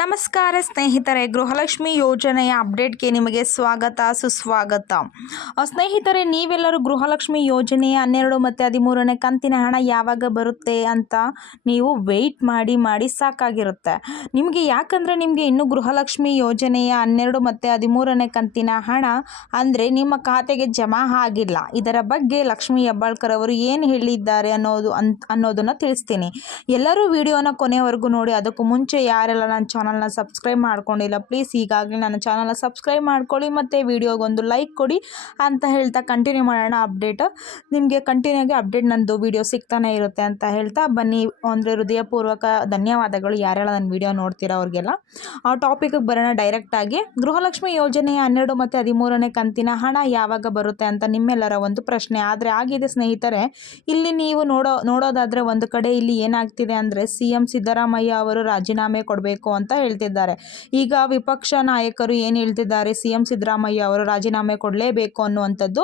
ನಮಸ್ಕಾರ ಸ್ನೇಹಿತರೆ, ಗೃಹಲಕ್ಷ್ಮಿ ಯೋಜನೆಯ ಅಪ್ಡೇಟ್ಗೆ ನಿಮಗೆ ಸ್ವಾಗತ ಸುಸ್ವಾಗತ. ಸ್ನೇಹಿತರೆ, ನೀವೆಲ್ಲರೂ ಗೃಹಲಕ್ಷ್ಮಿ ಯೋಜನೆಯ 12 ಮತ್ತು 13ನೇ ಕಂತಿನ ಹಣ ಯಾವಾಗ ಬರುತ್ತೆ ಅಂತ ನೀವು ವೆಯ್ಟ್ ಮಾಡಿ ಸಾಕಾಗಿರುತ್ತೆ ನಿಮಗೆ. ಯಾಕಂದರೆ ನಿಮಗೆ ಇನ್ನೂ ಗೃಹಲಕ್ಷ್ಮಿ ಯೋಜನೆಯ 12 ಮತ್ತು 13ನೇ ಕಂತಿನ ಹಣ ಅಂದರೆ ನಿಮ್ಮ ಖಾತೆಗೆ ಜಮಾ ಆಗಿಲ್ಲ. ಇದರ ಬಗ್ಗೆ ಲಕ್ಷ್ಮಿ ಹೆಬ್ಬಾಳ್ಕರ್ ಅವರು ಏನು ಹೇಳಿದ್ದಾರೆ ಅನ್ನೋದನ್ನು ತಿಳಿಸ್ತೀನಿ. ಎಲ್ಲರೂ ವಿಡಿಯೋನ ಕೊನೆವರೆಗೂ ನೋಡಿ. ಅದಕ್ಕೂ ಮುಂಚೆ ಯಾರೆಲ್ಲ ನನ್ನ ಚಾನಲ್ನ ಸಬ್ಸ್ಕ್ರೈಬ್ ಮಾಡ್ಕೊಂಡಿಲ್ಲ, ಪ್ಲೀಸ್ ಈಗಾಗಲೇ ನನ್ನ ಚಾನಲ್ನ ಸಬ್ಸ್ಕ್ರೈಬ್ ಮಾಡ್ಕೊಳ್ಳಿ ಮತ್ತು ವಿಡಿಯೋಗೊಂದು ಲೈಕ್ ಕೊಡಿ ಅಂತ ಹೇಳ್ತಾ ಕಂಟಿನ್ಯೂ ಮಾಡೋಣ ಅಪ್ಡೇಟ್. ನಿಮಗೆ ಕಂಟಿನ್ಯೂ ಆಗಿ ಅಪ್ಡೇಟ್ ನಂದು ವಿಡಿಯೋ ಸಿಗ್ತಾನೆ ಇರುತ್ತೆ ಅಂತ ಹೇಳ್ತಾ ಬನ್ನಿ. ಅಂದರೆ ಹೃದಯಪೂರ್ವಕ ಧನ್ಯವಾದಗಳು ಯಾರೆಲ್ಲ ನನ್ನ ವಿಡಿಯೋ ನೋಡ್ತೀರಾ ಅವ್ರಿಗೆಲ್ಲ. ಆ ಟಾಪಿಕ್ಗೆ ಬರೋಣ ಡೈರೆಕ್ಟಾಗಿ. ಗೃಹಲಕ್ಷ್ಮಿ ಯೋಜನೆಯ 12 ಮತ್ತು 13ನೇ ಕಂತಿನ ಹಣ ಯಾವಾಗ ಬರುತ್ತೆ ಅಂತ ನಿಮ್ಮೆಲ್ಲರ ಒಂದು ಪ್ರಶ್ನೆ. ಆದರೆ ಆಗಿದೆ ಸ್ನೇಹಿತರೆ, ಇಲ್ಲಿ ನೀವು ನೋಡೋದಾದರೆ ಒಂದು ಕಡೆ ಇಲ್ಲಿ ಏನಾಗ್ತಿದೆ ಅಂದರೆ CM ಸಿದ್ದರಾಮಯ್ಯ ಅವರು ರಾಜೀನಾಮೆ ಕೊಡಬೇಕು ಅಂತ ಹೇಳ್ತಿದ್ದಾರೆ. ಈಗ ವಿಪಕ್ಷ ನಾಯಕರು ಏನು ಹೇಳ್ತಿದ್ದಾರೆ, CM ಸಿದ್ದರಾಮಯ್ಯ ಅವರು ರಾಜೀನಾಮೆ ಕೊಡಲೇಬೇಕು ಅನ್ನುವಂಥದ್ದು.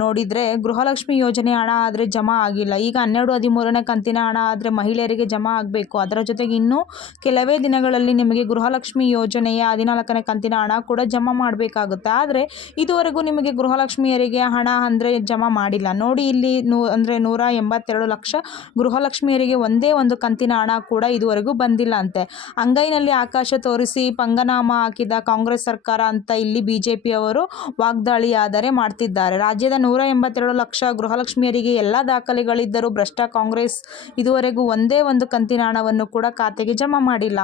ನೋಡಿದರೆ ಗೃಹಲಕ್ಷ್ಮಿ ಯೋಜನೆ ಹಣ ಆದರೆ ಜಮಾ ಆಗಿಲ್ಲ. ಈಗ 12, 13ನೇ ಕಂತಿನ ಹಣ ಆದರೆ ಮಹಿಳೆಯರಿಗೆ ಜಮಾ ಆಗಬೇಕು. ಅದರ ಜೊತೆಗೆ ಇನ್ನೂ ಕೆಲವೇ ದಿನಗಳಲ್ಲಿ ನಿಮಗೆ ಗೃಹಲಕ್ಷ್ಮಿ ಯೋಜನೆಯ 14ನೇ ಕಂತಿನ ಹಣ ಕೂಡ ಜಮಾ ಮಾಡಬೇಕಾಗುತ್ತೆ. ಆದರೆ ಇದುವರೆಗೂ ನಿಮಗೆ ಗೃಹಲಕ್ಷ್ಮಿಯರಿಗೆ ಹಣ ಅಂದರೆ ಜಮಾ ಮಾಡಿಲ್ಲ. ನೋಡಿ ಇಲ್ಲಿ ಅಂದರೆ 182 ಲಕ್ಷ ಗೃಹಲಕ್ಷ್ಮಿಯರಿಗೆ ಒಂದೇ ಒಂದು ಕಂತಿನ ಹಣ ಕೂಡ ಇದುವರೆಗೂ ಬಂದಿಲ್ಲ ಅಂತೆ. ಅಂಗೈನಲ್ಲಿ ಆಕಾಶ ತೋರಿಸಿ ಪಂಗನಾಮ ಹಾಕಿದ ಕಾಂಗ್ರೆಸ್ ಸರ್ಕಾರ ಅಂತ ಇಲ್ಲಿ BJPಯವರು ವಾಗ್ದಾಳಿ ಆದರೆ ಮಾಡ್ತಿದ್ದಾರೆ. ರಾಜ್ಯದ 182 ಲಕ್ಷ ಗೃಹಲಕ್ಷ್ಮಿಯರಿಗೆ ಎಲ್ಲ ದಾಖಲೆಗಳಿದ್ದರೂ ಭ್ರಷ್ಟ ಕಾಂಗ್ರೆಸ್ ಇದುವರೆಗೂ ಒಂದೇ ಒಂದು ಕಂತಿನ ಹಣವನ್ನು ಕೂಡ ಖಾತೆಗೆ ಜಮಾ ಮಾಡಿಲ್ಲ.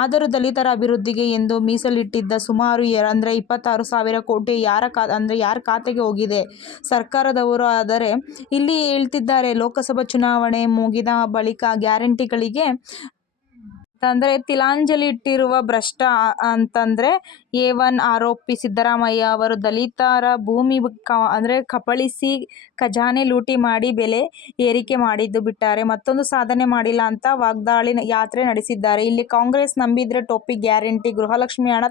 ಆದರೂ ದಲಿತರ ಅಭಿವೃದ್ಧಿಗೆ ಎಂದು ಮೀಸಲಿಟ್ಟಿದ್ದ ಸುಮಾರು 26,000 ಕೋಟಿ ಯಾರ ಖಾತೆಗೆ ಹೋಗಿದೆ ಸರ್ಕಾರದವರು. ಆದರೆ ಇಲ್ಲಿ ಹೇಳ್ತಿದ್ದಾರೆ, ಲೋಕಸಭಾ ಚುನಾವಣೆ ಮುಗಿದ ಬಳಿಕ ಗ್ಯಾರಂಟಿಗಳಿಗೆ ಅಂತಂದರೆ ತಿಲಾಂಜಲಿ ಇಟ್ಟಿರುವ ಭ್ರಷ್ಟ ಅಂತಂದರೆ A1 ಆರೋಪಿ ಸಿದ್ದರಾಮಯ್ಯ ಅವರು ದಲಿತರ ಭೂಮಿ ಕಬಳಿಸಿ ಖಜಾನೆ ಲೂಟಿ ಮಾಡಿ ಬೆಲೆ ಏರಿಕೆ ಮಾಡಿದ್ದು ಬಿಟ್ಟರೆ ಮತ್ತೊಂದು ಸಾಧನೆ ಮಾಡಿಲ್ಲ ಅಂತ ವಾಗ್ದಾಳಿ ಯಾತ್ರೆ ನಡೆಸಿದ್ದಾರೆ. ಇಲ್ಲಿ ಕಾಂಗ್ರೆಸ್ ನಂಬಿದ್ರೆ ಟೋಪಿ ಗ್ಯಾರಂಟಿ, ಗೃಹಲಕ್ಷ್ಮಿ ಹಣ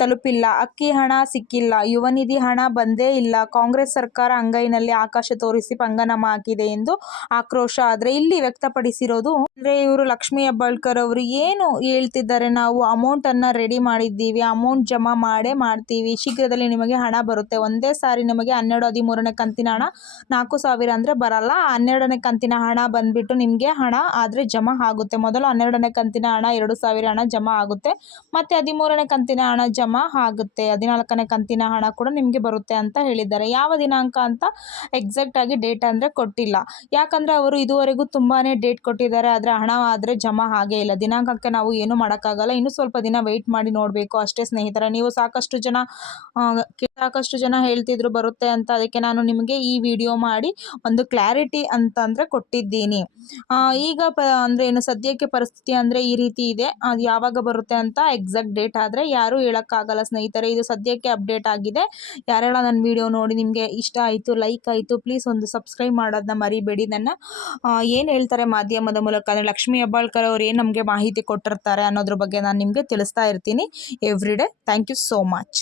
ತಲುಪಿಲ್ಲ, ಅಕ್ಕಿ ಹಣ ಸಿಕ್ಕಿಲ್ಲ, ಯುವ ನಿಧಿ ಹಣ ಬಂದೇ ಇಲ್ಲ, ಕಾಂಗ್ರೆಸ್ ಸರ್ಕಾರ ಅಂಗೈನಲ್ಲಿ ಆಕಾಶ ತೋರಿಸಿ ಪಂಗನಾಮ ಹಾಕಿದೆ ಎಂದು ಆಕ್ರೋಶ ಆದರೆ ಇಲ್ಲಿ ವ್ಯಕ್ತಪಡಿಸಿರೋದು. ಅಂದರೆ ಇವರು ಲಕ್ಷ್ಮಿ ಹೆಬ್ಬಾಳ್ಕರ್ ಅವರು ಏನು ಹೇಳ್ತಿದ್ದಾರೆ, ನಾವು ಅಮೌಂಟನ್ನು ರೆಡಿ ಮಾಡಿದ್ದೀವಿ, ಅಮೌಂಟ್ ಜಮಾ ಮಾಡ್ತೀವಿ, ಶೀಘ್ರದಲ್ಲಿ ನಿಮಗೆ ಹಣ ಬರುತ್ತೆ. ಒಂದೇ ಸಾರಿ ನಿಮಗೆ 12, 13ನೇ ಕಂತಿನ ಹಣ 4,000 ಅಂದರೆ ಬರಲ್ಲ. 12ನೇ ಕಂತಿನ ಹಣ ಬಂದುಬಿಟ್ಟು ನಿಮಗೆ ಹಣ ಆದರೆ ಜಮಾ ಆಗುತ್ತೆ. ಮೊದಲು 12ನೇ ಕಂತಿನ ಹಣ 2,000 ಹಣ ಜಮಾ ಆಗುತ್ತೆ, ಮತ್ತು 13ನೇ ಕಂತಿನ ಹಣ ಜಮಾ ಆಗುತ್ತೆ. 14ನೇ ಕಂತಿನ ಹಣ ಕೂಡ ನಿಮಗೆ ಬರುತ್ತೆ ಅಂತ ಹೇಳಿದ್ದಾರೆ. ಯಾವ ದಿನಾಂಕ ಅಂತ ಎಕ್ಸಾಕ್ಟ್ ಆಗಿ ಡೇಟ್ ಅಂದರೆ ಕೊಟ್ಟಿಲ್ಲ. ಯಾಕಂದರೆ ಅವರು ಇದುವರೆಗೂ ತುಂಬಾ ಡೇಟ್ ಕೊಟ್ಟಿದ್ದಾರೆ, ಆದರೆ ಹಣ ಆದರೆ ಜಮಾ ಆಗೇ ಇಲ್ಲ. ದಿನಾಂಕಕ್ಕೆ ನಾವು ಏನು ಮಾಡೋಕ್ಕಾಗಲ್ಲ. ಇನ್ನೂ ಸ್ವಲ್ಪ ದಿನ ವೆಯ್ಟ್ ಮಾಡಿ ನೋಡಬೇಕು ಅಷ್ಟೇ ಸ್ನೇಹಿತರೆ. ನೀವು ಸಾಕಷ್ಟು ಜನ ಹೇಳ್ತಿದ್ರು ಬರುತ್ತೆ ಅಂತ, ಅದಕ್ಕೆ ನಾನು ನಿಮಗೆ ಈ ವಿಡಿಯೋ ಮಾಡಿ ಒಂದು ಕ್ಲಾರಿಟಿ ಅಂತಂದರೆ ಕೊಟ್ಟಿದ್ದೀನಿ. ಈಗ ಅಂದರೆ ಏನು ಸದ್ಯಕ್ಕೆ ಪರಿಸ್ಥಿತಿ ಅಂದರೆ ಈ ರೀತಿ ಇದೆ. ಅದು ಯಾವಾಗ ಬರುತ್ತೆ ಅಂತ ಎಕ್ಸಾಕ್ಟ್ ಡೇಟ್ ಆದರೆ ಯಾರೂ ಹೇಳೋಕ್ಕಾಗಲ್ಲ ಸ್ನೇಹಿತರೆ. ಇದು ಸದ್ಯಕ್ಕೆ ಅಪ್ಡೇಟ್ ಆಗಿದೆ. ಯಾರೆಲ್ಲ ನನ್ನ ವಿಡಿಯೋ ನೋಡಿ ನಿಮಗೆ ಇಷ್ಟ ಆಯಿತು, ಲೈಕ್ ಆಯಿತು, ಪ್ಲೀಸ್ ಒಂದು ಸಬ್ಸ್ಕ್ರೈಬ್ ಮಾಡೋದನ್ನ ಮರಿಬೇಡಿ. ನನ್ನ ಏನು ಹೇಳ್ತಾರೆ ಮಾಧ್ಯಮದ ಮೂಲಕ ಅಂದರೆ ಲಕ್ಷ್ಮಿ ಹೆಬ್ಬಾಳ್ಕರ್ ಅವರು ಏನು ನಮಗೆ ಮಾಹಿತಿ ಕೊಟ್ಟಿರ್ತಾರೆ ಅನ್ನೋದ್ರ ಬಗ್ಗೆ ನಾನು ನಿಮಗೆ ತಿಳಿಸ್ತಾ ಇರ್ತೀನಿ every day. Thank you so much.